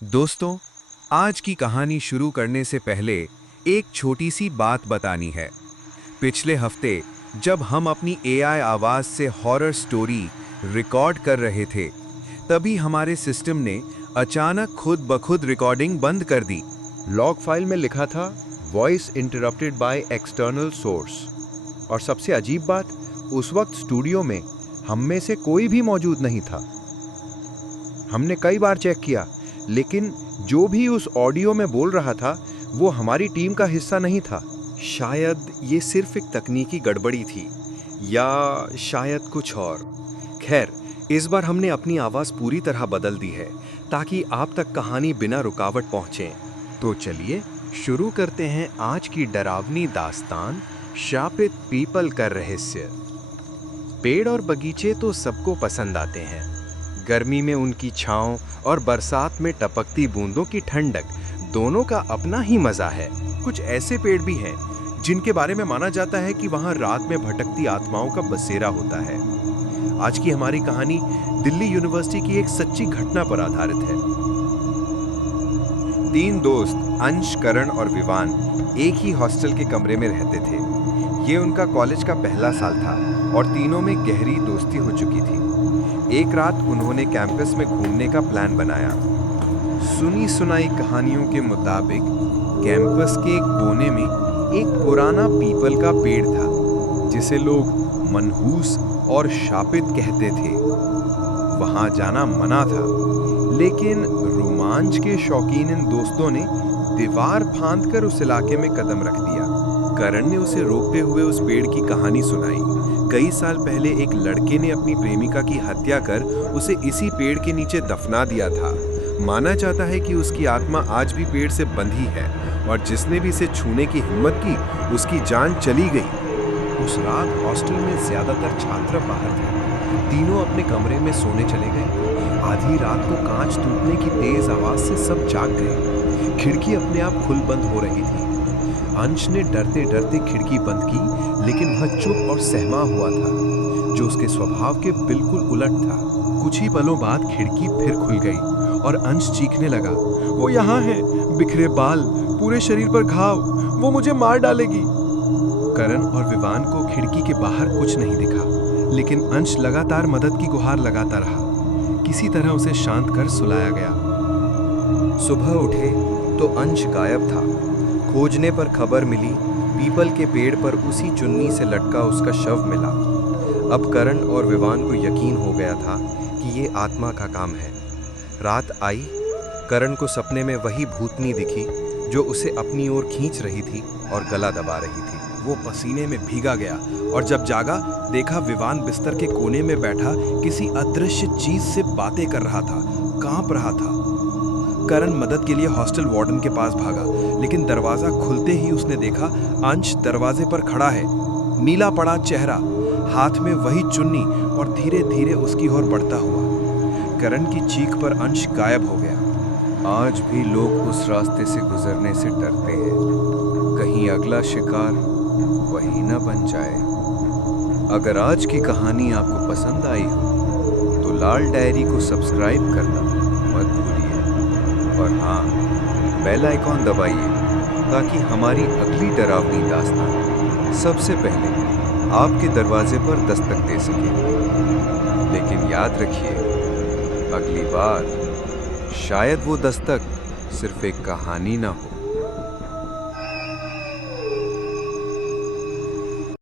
दोस्तों, आज की कहानी शुरू करने से पहले एक छोटी सी बात बतानी है। पिछले हफ्ते जब हम अपनी एआई आवाज़ से हॉरर स्टोरी रिकॉर्ड कर रहे थे, तभी हमारे सिस्टम ने अचानक खुद ब खुद रिकॉर्डिंग बंद कर दी। लॉग फाइल में लिखा था voice interrupted by external source. और सबसे अजीब बात, उस वक्त स्टूडियो में हम में से कोई भी मौजूद नहीं था। हमने कई बार चेक किया, लेकिन जो भी उस ऑडियो में बोल रहा था वो हमारी टीम का हिस्सा नहीं था। शायद ये सिर्फ एक तकनीकी गड़बड़ी थी, या शायद कुछ और। खैर, इस बार हमने अपनी आवाज़ पूरी तरह बदल दी है ताकि आप तक कहानी बिना रुकावट पहुंचे। तो चलिए शुरू करते हैं आज की डरावनी दास्तान, शापित पीपल का रहस्य। पेड़ और बगीचे तो सबको पसंद आते हैं। गर्मी में उनकी छांव और बरसात में टपकती बूंदों की ठंडक, दोनों का अपना ही मजा है। कुछ ऐसे पेड़ भी हैं जिनके बारे में माना जाता है कि वहां रात में भटकती आत्माओं का बसेरा होता है। आज की हमारी कहानी दिल्ली यूनिवर्सिटी की एक सच्ची घटना पर आधारित है। तीन दोस्त अंश, करण और विवान एक ही हॉस्टल के कमरे में रहते थे। ये उनका कॉलेज का पहला साल था और तीनों में गहरी दोस्ती हो चुकी थी। एक रात उन्होंने कैंपस में घूमने का प्लान बनाया। सुनी सुनाई कहानियों के मुताबिक कैंपस के एक कोने में एक पुराना पीपल का पेड़ था, जिसे लोग मनहूस और शापित कहते थे। वहां जाना मना था, लेकिन रोमांच के शौकीन इन दोस्तों ने दीवार फांदकर उस इलाके में कदम रख दिया। करण ने उसे रोकते हुए उस पेड़ की कहानी सुनाई। कई साल पहले एक लड़के ने अपनी प्रेमिका की हत्या कर उसे इसी पेड़ के नीचे दफना दिया था। माना जाता है कि उसकी आत्मा आज भी पेड़ से बंधी है और जिसने भी इसे छूने की हिम्मत की, उसकी जान चली गई। उस रात हॉस्टल में ज्यादातर छात्र बाहर थे। तीनों अपने कमरे में सोने चले गए। आधी रात को कांच टूटने की तेज आवाज से सब जाग गए। खिड़की अपने आप खुल बंद हो रही थी। अंश ने डरते डरते खिड़की बंद की, लेकिन वह चुप और सहमा हुआ था, जो उसके स्वभाव के बिल्कुल उलट था। कुछ ही पलों बाद खिड़की फिर खुल गई और अंश चीखने लगा, वो यहाँ है, बिखरे बाल, पूरे शरीर पर घाव, वो मुझे मार डालेगी। करण और विवान को खिड़की के बाहर कुछ नहीं दिखा, लेकिन अंश लगातार मदद की गुहार लगाता रहा। किसी तरह उसे शांत कर सुलाया गया। सुबह उठे तो अंश गायब था। खोजने पर खबर मिली, पीपल के पेड़ पर उसी चुन्नी से लटका उसका शव मिला। अब करण और विवान को यकीन हो गया था कि ये आत्मा का काम है। रात आई, करण को सपने में वही भूतनी दिखी जो उसे अपनी ओर खींच रही थी और गला दबा रही थी। वो पसीने में भीगा गया और जब जागा, देखा विवान बिस्तर के कोने में बैठा किसी अदृश्य चीज से बातें कर रहा था, कांप रहा था। करण मदद के लिए हॉस्टल वार्डन के पास भागा, लेकिन दरवाजा खुलते ही उसने देखा अंश दरवाजे पर खड़ा है, नीला पड़ा चेहरा, हाथ में वही चुन्नी, और धीरे धीरे उसकी ओर बढ़ता हुआ। करण की चीख पर अंश गायब हो गया। आज भी लोग उस रास्ते से गुजरने से डरते हैं, कहीं अगला शिकार वही न बन जाए। अगर आज की कहानी आपको पसंद आई हो तो लाल डायरी को सब्सक्राइब करना मत भूलिए, और हाँ, बेल आइकॉन दबाइए ताकि हमारी अगली डरावनी दास्तान सबसे पहले आपके दरवाजे पर दस्तक दे सके। लेकिन याद रखिए, अगली बार शायद वो दस्तक सिर्फ एक कहानी ना हो,